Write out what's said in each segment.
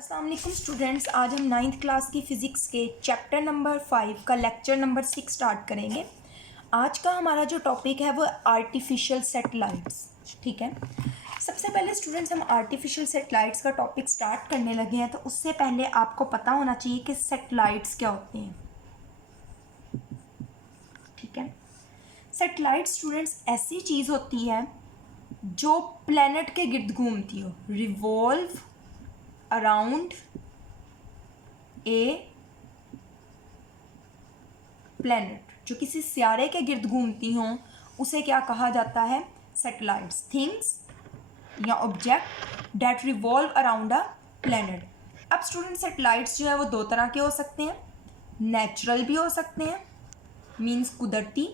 अस्सलाम वालेकुम स्टूडेंट्स, आज हम 9th क्लास की फ़िज़िक्स के चैप्टर नंबर 5 का लेक्चर नंबर 6 स्टार्ट करेंगे। आज का हमारा जो टॉपिक है वो आर्टिफिशियल सैटेलाइट्स। ठीक है, सबसे पहले स्टूडेंट्स हम आर्टिफिशियल सैटेलाइट्स का टॉपिक स्टार्ट करने लगे हैं तो उससे पहले आपको पता होना चाहिए कि सैटेलाइट्स क्या होते हैं। ठीक है, सैटेलाइट स्टूडेंट्स ऐसी चीज़ होती है जो प्लैनेट के गिर्द घूमती हो, रिवॉल्व अराउंड ए प्लैनेट, जो किसी सियारे के गिर्द घूमती हों उसे क्या कहा जाता है? सैटेलाइट्स। थिंग्स या object that revolve around a planet. अब स्टूडेंट सैटेलाइट्स जो है वो दो तरह के हो सकते हैं, नेचुरल भी हो सकते हैं मीन्स कुदरती,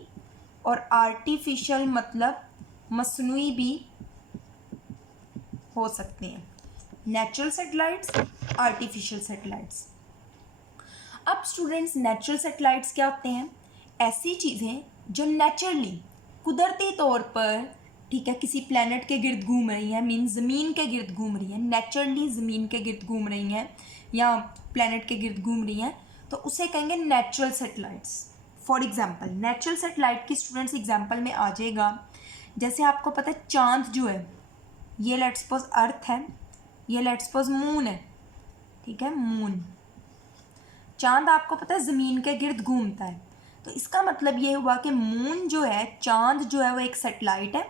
और आर्टिफिशियल मतलब मसनूई भी हो सकते हैं। Natural satellites, artificial satellites. अब स्टूडेंट्स नेचुरल सैटेलाइट्स क्या होते हैं? ऐसी चीज़ें जो नेचुरली कुदरती तौर पर, ठीक है, किसी प्लैनेट के गिर्द घूम रही हैं, मीन ज़मीन के गिर्द घूम रही हैं, नेचुरली ज़मीन के गिर्द घूम रही हैं या प्लैनेट के गिर्द घूम रही हैं, तो उसे कहेंगे natural satellites. For example natural satellite की स्टूडेंट्स एग्जाम्पल में आ जाएगा, जैसे आपको पता है चाँद जो है ये लेट्स सपोज अर्थ है, ये लेट्स सपोज मून है। ठीक है, मून, चांद आपको पता है ज़मीन के गिर्द घूमता है, तो इसका मतलब ये हुआ कि मून जो है, चांद जो है वो एक सैटेलाइट है,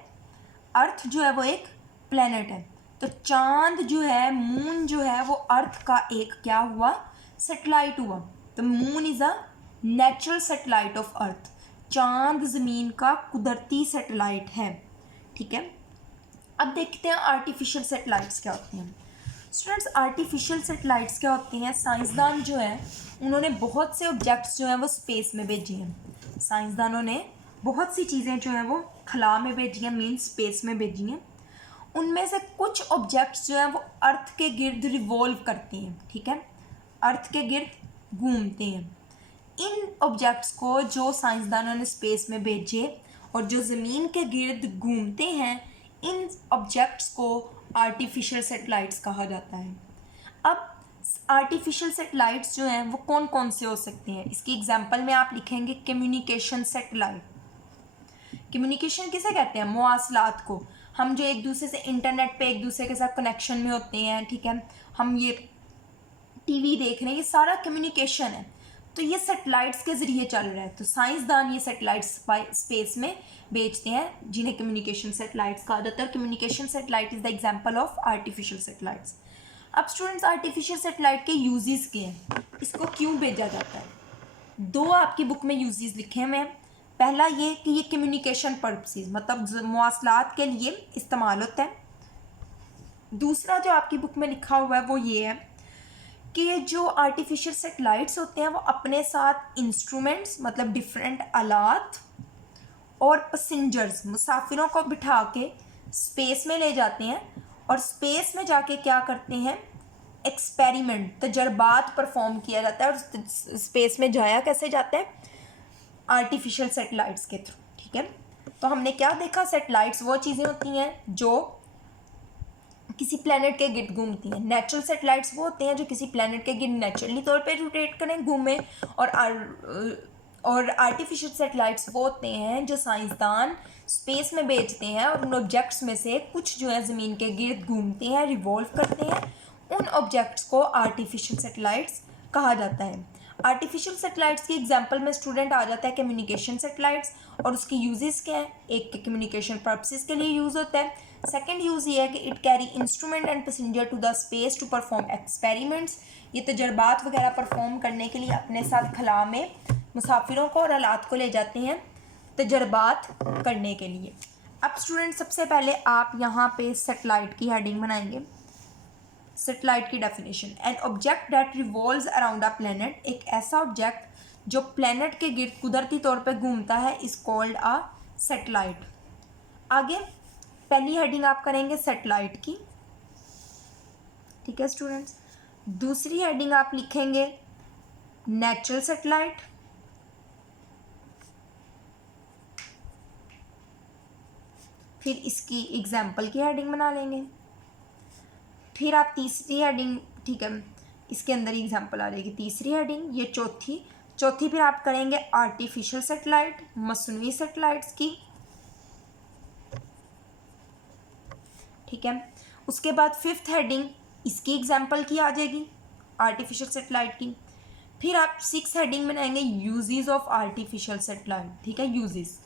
अर्थ जो है वो एक प्लैनेट है। तो चांद जो है, मून जो है वो अर्थ का एक क्या हुआ? सैटेलाइट हुआ। तो moon is a natural satellite of earth. चांद ज़मीन का कुदरती सैटेलाइट है। ठीक है, अब देखते हैं आर्टिफिशियल सैटेलाइट्स क्या होती हैं। स्टूडेंट्स आर्टिफिशियल सैटेलाइट्स क्या होती हैं? साइंसदान जो है उन्होंने बहुत से ऑब्जेक्ट्स जो हैं वो स्पेस में भेजे हैं। साइंसदानों ने बहुत सी चीज़ें जो हैं वो खला में भेजी हैं, मीन स्पेस में भेजी हैं। उनमें से कुछ ऑब्जेक्ट्स जो हैं वो अर्थ के गिर्द रिवॉल्व करते हैं। ठीक है, अर्थ के गिर्द घूमते हैं। इन ऑब्जेक्ट्स को जो साइंसदानों ने स्पेस में भेजे और जो ज़मीन के गिर्द घूमते हैं, इन ऑब्जेक्ट्स को आर्टिफिशियल सैटेलाइट्स कहा जाता है। अब आर्टिफिशियल सैटेलाइट्स जो हैं वो कौन कौन से हो सकते हैं? इसकी एग्जांपल में आप लिखेंगे कम्युनिकेशन सैटेलाइट। कम्युनिकेशन किसे कहते हैं? मवासलात को। हम जो एक दूसरे से इंटरनेट पे एक दूसरे के साथ कनेक्शन में होते हैं, ठीक है, हम ये टीवी देख रहे हैं, ये सारा कम्युनिकेशन है, तो ये सैटेलाइट्स के ज़रिए चल रहा है। तो साइंसदान ये सैटेलाइट्स स्पेस में भेजते हैं जिन्हें कम्युनिकेशन सैटेलाइट्स कहा जाता है। Communication satellite is the example of artificial satellites. अब स्टूडेंट्स आर्टिफिशियल सैटेलाइट के यूजेस क्या हैं, इसको क्यों भेजा जाता है? दो आपकी बुक में यूजेस लिखे हैं। मैं पहला ये कि ये कम्युनिकेशन पर्पसेस मतलब मवासलात के लिए इस्तेमाल होता है। दूसरा जो आपकी बुक में लिखा हुआ है वो ये है कि ये जो आर्टिफिशियल सैटेलाइट्स होते हैं वो अपने साथ इंस्ट्रूमेंट्स मतलब डिफरेंट आलात और पैसेंजर्स मुसाफिरों को बिठा के स्पेस में ले जाते हैं और स्पेस में जाके क्या करते हैं? एक्सपेरिमेंट, तजर्बात परफॉर्म किया जाता है। और स्पेस में जाया कैसे जाता है? आर्टिफिशियल सैटेलाइट्स के थ्रू। ठीक है, तो हमने क्या देखा? सैटेलाइट्स वो चीज़ें होती हैं जो किसी प्लैनेट के गिर्द घूमती हैं। नेचुरल सैटेलाइट्स वो होते हैं जो किसी प्लैनेट के गिर्द नेचुरली तौर पे रोटेट करें, घूमें। और आर्टिफिशियल सैटेलाइट्स वो होते हैं जो साइंसदान स्पेस में भेजते हैं और उन ऑब्जेक्ट्स में से कुछ जो है ज़मीन के गिर्द घूमते हैं, रिवॉल्व करते हैं। उन ऑब्जेक्ट्स को आर्टिफिशियल सैटेलाइट्स कहा जाता है। आर्टिफिशियल सैटेलाइट्स की एग्जांपल में स्टूडेंट आ जाता है कम्युनिकेशन सैटेलाइट्स, और उसकी यूजेस क्या है? एक कम्युनिकेशन पर्पसेस के लिए यूज़ होता है। सेकंड यूज़ ये है कि it carry instrument and passenger to the space to perform experiments. ये तजर्बात वगैरह परफॉर्म करने के लिए अपने साथ खला में मुसाफिरों को और आलात को ले जाते हैं तजर्बात करने के लिए। अब स्टूडेंट सबसे पहले आप यहाँ पे सैटेलाइट की हेडिंग बनाएंगे। सैटेलाइट की definition, an object that revolves around a planet, एक ऐसा ऑब्जेक्ट जो प्लैनेट के गिर्द कुदरती तौर पे घूमता है, इज कॉल्ड अ सैटेलाइट। आगे पहली हेडिंग आप करेंगे सैटेलाइट की। ठीक है स्टूडेंट्स, दूसरी हेडिंग आप लिखेंगे नेचुरल सैटेलाइट। फिर इसकी एग्जाम्पल की हेडिंग बना लेंगे। फिर आप तीसरी हेडिंग, ठीक है, इसके अंदर ही एग्जाम्पल आ जाएगी तीसरी हेडिंग, ये चौथी फिर आप करेंगे आर्टिफिशियल सैटेलाइट, मसनूई सैटेलाइट्स की, ठीक है। उसके बाद फिफ्थ हेडिंग इसकी एग्जाम्पल की आ जाएगी आर्टिफिशियल सैटेलाइट की। फिर आप सिक्स हेडिंग बनाएंगे यूजेस ऑफ आर्टिफिशियल सैटेलाइट, ठीक है, यूजेस।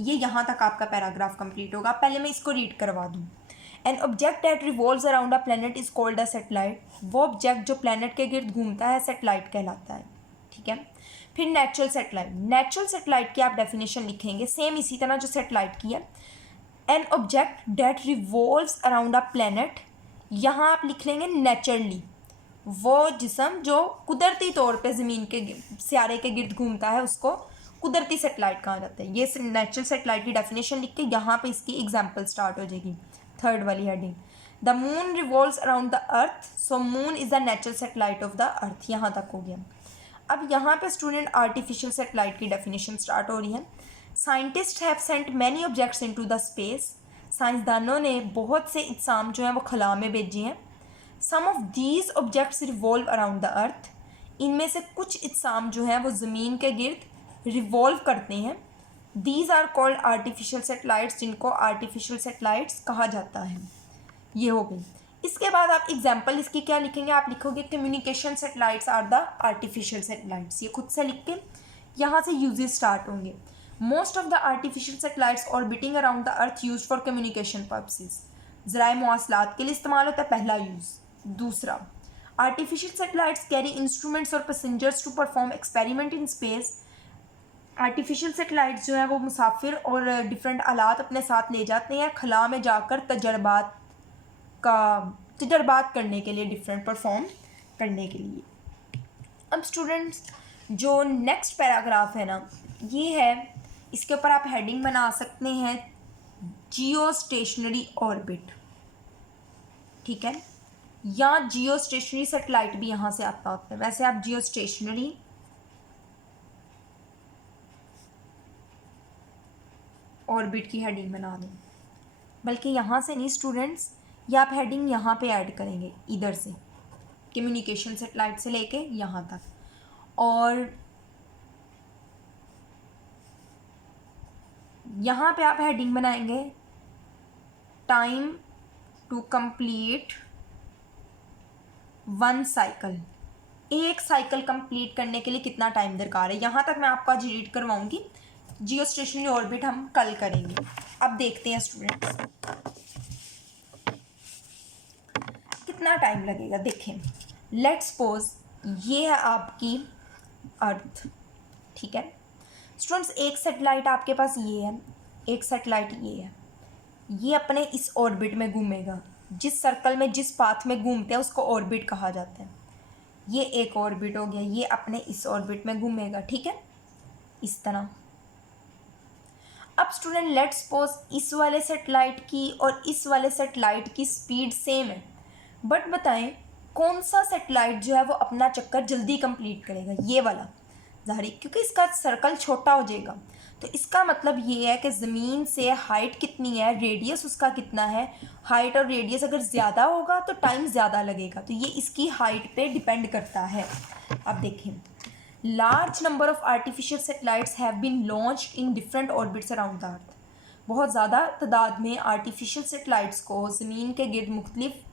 ये यहाँ तक आपका पैराग्राफ कंप्लीट होगा। पहले मैं इसको रीड करवा दूँ। An object that revolves around a planet is called a satellite. वो ऑब्जेक्ट जो प्लैनेट के गिर्द घूमता है सैटेलाइट कहलाता है, ठीक है। फिर नेचुरल सैटेलाइट की आप डेफिनेशन लिखेंगे सेम इसी तरह जो सैटेलाइट की है। An object that revolves around a planet, यहाँ आप लिख लेंगे नेचुरली, वो जिस्म जो कुदरती तौर पे ज़मीन के सियारे के गिर्द घूमता है उसको कुदरती सैटेलाइट कहा जाता है। ये नेचुरल सैटेलाइट की डेफिनेशन लिख के यहाँ पे इसकी एग्जांपल स्टार्ट हो जाएगी, थर्ड वाली heading. The moon revolves around the earth, so moon is the natural satellite of the earth, यहाँ तक हो गया। अब यहाँ पे स्टूडेंट आर्टिफिशियल सैटेलाइट की डेफिनेशन स्टार्ट हो रही है। Scientist have sent many objects into the space, साइंसदानों ने बहुत से इज्साम जो हैं वो खला में भेजे हैं। Some of these objects revolve around the earth, इनमें से कुछ इज्साम जो हैं वो ज़मीन के गिर्द रिवॉल्व करते हैं। These are called artificial satellites, जिनको आर्टिफिशियल सैटेलाइट्स कहा जाता है। ये हो गई। इसके बाद आप एग्जाम्पल इसकी क्या लिखेंगे, आप लिखोगे communication satellites are the artificial satellites. ये खुद से लिख के यहाँ से यूजेस स्टार्ट होंगे। Most of the artificial satellites orbiting around the earth use for communication purposes, ज़राए मवासलात के लिए इस्तेमाल होता है, पहला यूज़। दूसरा, आर्टिफिशियल सैटेलाइट्स कैरी इंस्ट्रूमेंट्स और passengers to perform experiment in space. Artificial satellites जो है वो मुसाफिर और डिफरेंट आलात अपने साथ ले जाते हैं खला में जाकर तजर्बात करने के लिए, डिफरेंट परफॉर्म करने के लिए। अब स्टूडेंट्स जो नेक्स्ट पैराग्राफ है ना, ये है, इसके ऊपर आप हेडिंग बना सकते हैं जियो स्टेशनरी ऑर्बिट, ठीक है, या जियो स्टेशनरी सैटेलाइट भी यहाँ से आता होता है। वैसे आप जियो स्टेशनरी ऑर्बिट की हेडिंग बना दें, बल्कि यहाँ से नहीं स्टूडेंट्स, या आप हेडिंग यहाँ पे ऐड करेंगे इधर से, कम्युनिकेशन सैटेलाइट से लेके यहाँ तक। और यहाँ पे आप हेडिंग बनाएंगे time to complete one cycle. एक साइकिल कंप्लीट करने के लिए कितना टाइम दरकार है, यहाँ तक मैं आपको आज रीड करवाऊंगी। जियो स्टेशनरी ऑर्बिट हम कल करेंगे। अब देखते हैं स्टूडेंट्स कितना टाइम लगेगा। देखें, लेट्स सपोज ये है आपकी अर्थ, ठीक है स्टूडेंट्स। एक सैटेलाइट आपके पास ये है, एक सैटेलाइट ये है, ये अपने इस ऑर्बिट में घूमेगा। जिस सर्कल में, जिस पाथ में घूमते हैं उसको ऑर्बिट कहा जाता है। ये एक ऑर्बिट हो गया, ये अपने इस ऑर्बिट में घूमेगा, ठीक है, इस तरह। अब स्टूडेंट लेट्स सपोज इस वाले सैटेलाइट की और इस वाले सैटेलाइट की स्पीड सेम है, बट बताएं कौन सा सैटेलाइट जो है वो अपना चक्कर जल्दी कंप्लीट करेगा। ये वाला ज़ाहिर, क्योंकि इसका सर्कल छोटा हो जाएगा। तो इसका मतलब ये है कि ज़मीन से हाइट कितनी है, रेडियस उसका कितना है। हाइट और रेडियस अगर ज़्यादा होगा तो टाइम ज़्यादा लगेगा, तो ये इसकी हाइट पे डिपेंड करता है। अब देखें, large number of artificial satellites have been launched in different orbits around the earth. बहुत ज़्यादा तादाद में आर्टिफिशियल सैटेलाइट्स को ज़मीन के गिर्द मुख्तलिफ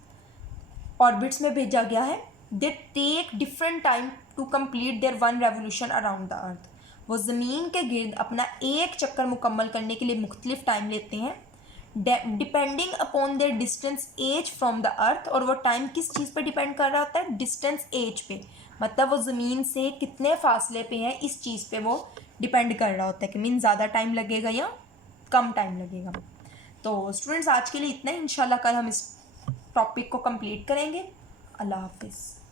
ऑर्बिट्स में भेजा गया है। They take different time to complete their one revolution around the earth. वो ज़मीन के गिर्द अपना एक चक्कर मुकम्मल करने के लिए मुख्तलिफ टाइम लेते हैं, depending upon their distance as from the earth. और वो टाइम किस चीज़ पे डिपेंड कर रहा होता है, डिस्टेंस एज पे, मतलब वो ज़मीन से कितने फासले पे है इस चीज़ पे वो डिपेंड कर रहा होता है कि मीन ज़्यादा टाइम लगेगा या कम टाइम लगेगा। तो स्टूडेंट्स आज के लिए इतना ही, इंशाल्लाह कल हम इस टॉपिक को कंप्लीट करेंगे। अल्लाह हाफिज़।